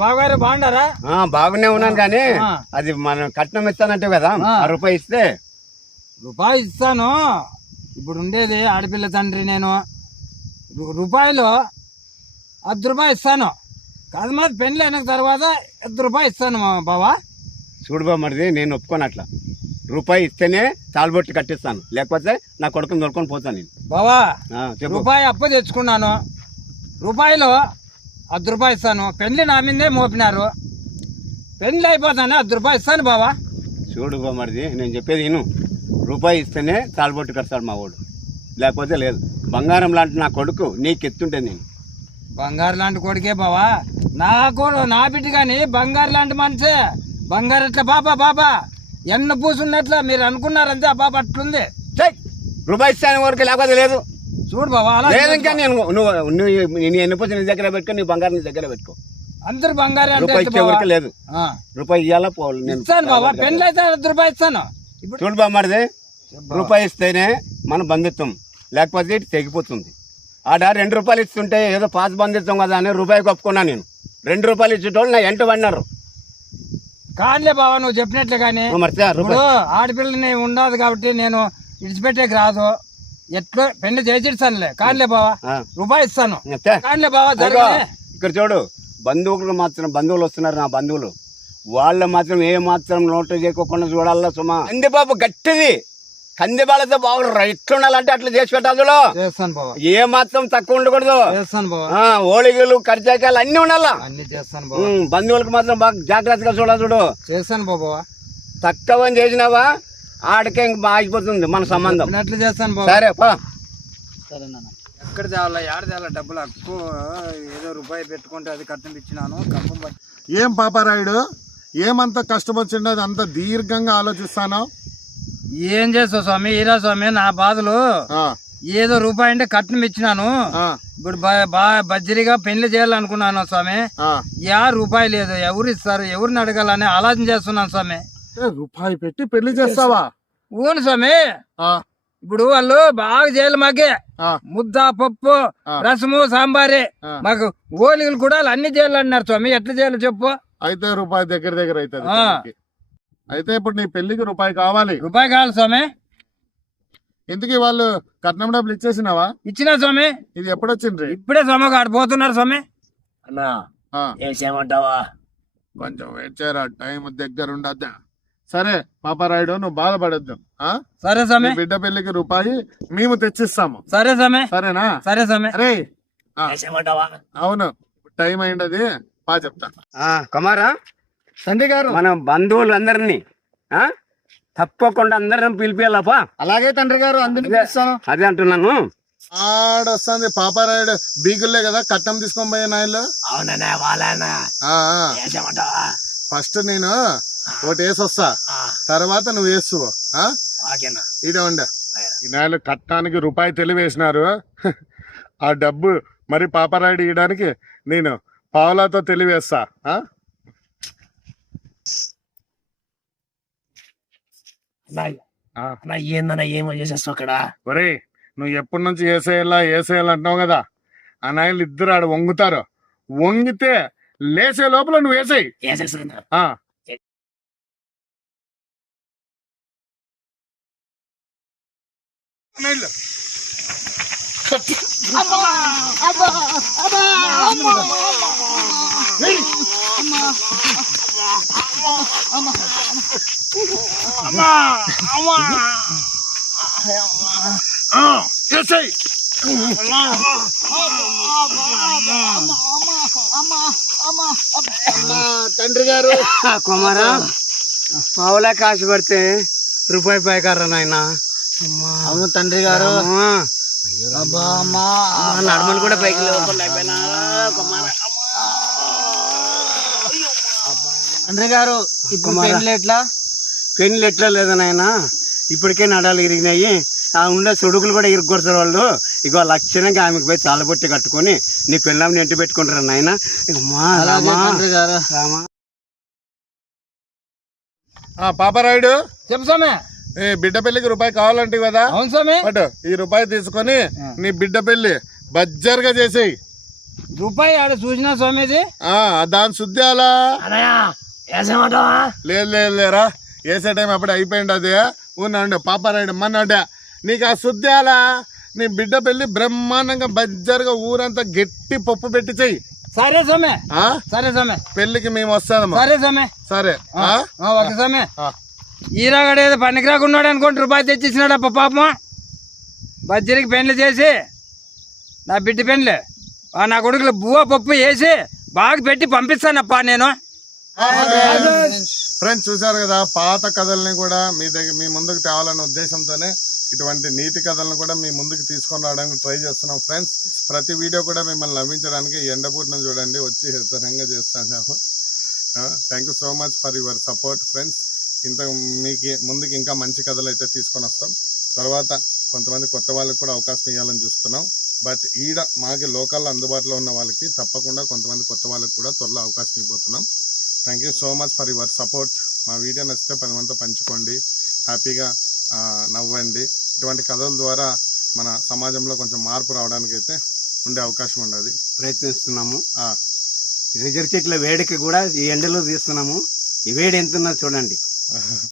బావగారు బాగుండారా? బాగానే ఉన్నాను కానీ అది మనం కట్నం ఇస్తానంటే కదా, రూపాయి ఇస్తే. రూపాయి ఇస్తాను. ఇప్పుడు ఉండేది ఆడపిల్ల తండ్రి నేను. రూపాయలు 10 రూపాయలు ఇస్తాను. కాదు మరి పెళ్ళి అయిన తర్వాత 10 రూపాయలు ఇస్తాను బావా. చూడు బా మరిది, నేను ఒప్పుకోను అట్లా. రూపాయి ఇస్తేనే తాళబొట్టు కట్టిస్తాను, లేకపోతే నా కొడుకుని దొరుకుని పోతాను నేను. బావా రూపాయి అప్పు తెచ్చుకున్నాను. రూపాయలు 10 రూపాయలు ఇస్తాను. పెళ్లి నా మీదే మోపినారు. పెళ్లి అయిపోతాను 10 రూపాయలు ఇస్తాను బావా. చూడు బా మరిది, నేను చెప్పేది విను. రూపాయి ఇస్తేనే తాళబొట్టు కడతాడు మా వాడు, లేకపోతే లేదు. బంగారం లాంటి నా కొడుకు నీకు ఎత్తుంటే నేను. బంగారు లాంటి కొడుకే బావా. నాకు నా బిడ్డ కానీ బంగారు లాంటి మనిషే. బంగారు అట్లా బాబా ఎన్న పూసున్నట్ల మీరు అనుకున్నారంతే. ఆ బాబా అట్లుంది. రూపాయి ఇస్తాను వరకు, లేకపోతే లేదు. చూడు బాబా అలా లేదు. ఇంకా నేను ఎన్ని పూసి నీ దగ్గర పెట్టుకో, నీ బంగారం నీ దగ్గర పెట్టుకో. అందరు బంగారు రూపాయి ఇచ్చే వరకు లేదు. రూపాయి ఇవ్వాలా పోవాలి. నేను ఇస్తాను బాబా. పెళ్ళి అయితే 10 రూపాయలు ఇస్తాను. చూడు బామ్మడిది, రూపాయి ఇస్తేనే మన బంధుత్వం, లేకపోతే తెగిపోతుంది. ఆడ 2 రూపాయలు ఇస్తుంటే ఏదో పాత బంధుత్వం కదా అని రూపాయికి ఒప్పుకున్నా నేను. 2 రూపాయలు ఇచ్చేటోళ్ళు నా ఎంట పడినారు. కాదులే బాబా నువ్వు చెప్పినట్లే. కానీ ఇప్పుడు ఆడపిల్లని ఉండదు కాబట్టి నేను ఇడిచిపెట్టేకి రాదు. ఎట్లో పెళ్లి చేసి ఇస్తానులే. కాదులే బావా, రూపాయి ఇస్తాను. కాదులే బావా. ఇక్కడ చూడు, బంధువులు వస్తున్నారు నా బంధువులు. వాళ్ళు మాత్రం ఏ మాత్రం నోటు చేయకోకుండా చూడాలా సుమా. కందిబాబు గట్టిది, కందిబాలతో బాగుంటారు. ఎట్లుండాలంటే అట్లా చేసి పెట్టాలి. చేస్తాను బావా. ఏ మాత్రం తక్కువ ఉండకూడదు. చేస్తాను బావా. ఓళిగలు కరిచాకాయలు అన్ని ఉండాలా. అన్ని చేస్తాను బావా. బంధువులకు మాత్రం బాగా జాగ్రత్తగా చూడు. చేస్తాను బాబా. తక్కువ చేసినావా ఆడికే ఇంక ఆగిపోతుంది మన సంబంధం. అట్లా చేస్తాను బాబా. సరే సరే నాన్న. ఎక్కడ తేవాలా, ఏడ తేవాలా డబ్బులు? అక్కు ఏదో రూపాయి పెట్టుకుంటే అది కట్నం ఇచ్చినాను. కప్పం ఏం పాపారాయుడు, ఏమంత కష్టం వచ్చిండో అది అంత దీర్ఘంగా ఆలోచిస్తాను. ఏం చేస్తావు స్వామి? ఈరా స్వామి, నా బాధలు ఏదో రూపాయి అంటే కట్నం ఇచ్చినాను. ఇప్పుడు బజ్జరిగా పెళ్లి చేయాలనుకున్నాను స్వామి. రూపాయి లేదు. ఎవరు ఇస్తారు, ఎవరిని అడగాలని ఆలోచన చేస్తున్నాను స్వామి. రూపాయి పెట్టి పెళ్లి చేస్తావా? ఊను స్వామి. ఇప్పుడు వాళ్ళు బాగా చేయాలి. మాకే ముద్ద, పప్పు, రసము, సాంబారే. మాకు ఓలిగలు కూడా అన్ని చేయాలన్నారు స్వామి. ఎట్లా చేయాలో చెప్పు. అయితే రూపాయి దగ్గర అవుతుంది. అయితే ఇప్పుడు నీ పెళ్లికి రూపాయి కావాలి. రూపాయి కావాలి స్వామి. ఇంతకీ వాళ్ళు కట్నం డబ్బులు ఇచ్చేసినావా? ఇచ్చినా స్వామి. ఇది ఎప్పుడు వచ్చిండ్రి? ఇప్పుడే స్వామి ఆడిపోతున్నారు స్వామి. అన్నా ఏమంటావా? కొంచెం వెయిట్ చేయరా, టైం దగ్గర ఉండద్దా. సరే పాపారాయుడు, నువ్వు బాధపడద్దు. సరే స్వామి. బిడ్డ పెళ్లికి రూపాయి మేము తెచ్చిస్తాము. సరే స్వామి. సరేనా? సరే స్వామి. అరే అవును, టైం అయింది. చెప్తా. కుమారా తండ్రి గారు, మన బంధువులు అందరినీ తప్పకుండా అందరం పిలిపియాలపా. అలాగే తండ్రి గారు, అందరినీ పిలుస్తాను. అదే అంటున్నాను. ఆడొస్తుంది పాపారాయుడు బీగుల్లే కదా కట్నం తీసుకొని పోయే నాయలు. అవునా వాళ్ళనా? ఫస్ట్ నేను ఒకటి వేసొస్తా, తర్వాత నువ్వు వేసుకో. ఇదే ఉండ. ఈ నాయలు కట్టానికి రూపాయి తెలివేసినారు. ఆ డబ్బు మరి పాపారాయుడు ఇయడానికి నేను పావులాతో తెలివేస్తా. ఏందన్నా ఏమో చేసేస్తావు అక్కడ? ఒరే, నువ్వు ఎప్పటి నుంచి వేసేయాలంటున్నావు కదా. ఆ నాయలు ఇద్దరు ఆడ వంగుతారు. వంగితే లేసే లోపల నువ్వు వేసేయి. తండ్రి గారు, కుమారా పావులా కాసు పడితే రూపాయి పైకారా నాయన. అవును తండ్రి గారు. నడమని కూడా పైకి తండ్రి గారు. ఇప్పుడు పెళ్ళి ఎట్లా లేదా నాయన? ఇప్పటికే నడాలు ఇరిగినాయి. ఉండే సుడుకులు కూడా ఇరుగొడతారు వాళ్ళు. ఇక లక్షణంగా ఆమెకు పోయి తాళబొట్టి కట్టుకొని నీ పెళ్ళాంని ఎంటి పెట్టుకుంటారు నాయన. పాపారాయుడు, చెప్పు స్వామి. బిడ్డ పెళ్లికి రూపాయి కావాలంటే కదా. అవును స్వామి. బట్ ఈ రూపాయి తీసుకొని నీ బిడ్డ పెళ్లి బజ్జర్గా చేసేయి. రూపాయి ఆడ చూసినా స్వామీజీ. దాని శుద్ధాలా లేరా వేసే టైం అప్పుడు అయిపోయింది అది. ఊనండి పాపారాయుడు మన్నాడ నీకు ఆ శుద్ధాలా నీ బిడ్డ పెళ్లి బ్రహ్మాండంగా బజ్జరుగా ఊరంతా గట్టి పప్పు పెట్టి చెయ్యి. సరే స్వామి, సరే స్వామి, పెళ్లికి మేము వస్తాము. సరే స్వామి, సరే ఓకే స్వామి. ఈరాగడ ఏదో పనికి రాకున్నాడు అనుకోండి, రూపాయి తెచ్చిచ్చినాడు అప్ప పాపం. బజ్జరికి పెండ్లు చేసి నా బిడ్డ పెండ్లు నా కొడుకులు బువ్వ పప్పు వేసి బాగా పెట్టి పంపిస్తానప్పా నేను. ఫ్రెండ్స్ చూసారు కదా, పాత కథల్ని కూడా మీ ముందుకు తేవాలనే ఉద్దేశంతోనే ఇటువంటి నీతి కథలను కూడా మీ ముందుకు తీసుకొని రావడానికి ట్రై చేస్తున్నాం ఫ్రెండ్స్. ప్రతి వీడియో కూడా మిమ్మల్ని నవ్వించడానికి ఎండపూటను చూడండి వచ్చి హెచ్చరంగా చేస్తున్నాము. Thank you so much for your support friends. మీకు ముందుకు ఇంకా మంచి కథలు అయితే తీసుకొని వస్తాం. తర్వాత కొంతమంది కొత్త వాళ్ళకి కూడా అవకాశం ఇవ్వాలని చూస్తున్నాం. బట్ ఈడ మాకి లోకల్లో అందుబాటులో ఉన్న వాళ్ళకి తప్పకుండా కొంతమంది కొత్త వాళ్ళకి కూడా త్వరలో అవకాశం ఇవ్వబోతున్నాం. Thank you so much for your support. మా వీడియో నచ్చితే 10 మందితో పంచుకోండి, హ్యాపీగా నవ్వండి. ఇటువంటి కథల ద్వారా మన సమాజంలో కొంచెం మార్పు రావడానికి అయితే ఉండే అవకాశం ఉండదు. ప్రయత్నిస్తున్నాము. రిజర్ చెట్ల వేడికి కూడా ఈ ఎండలో తీస్తున్నాము. ఈ వేడి ఎంత ఉన్నది చూడండి.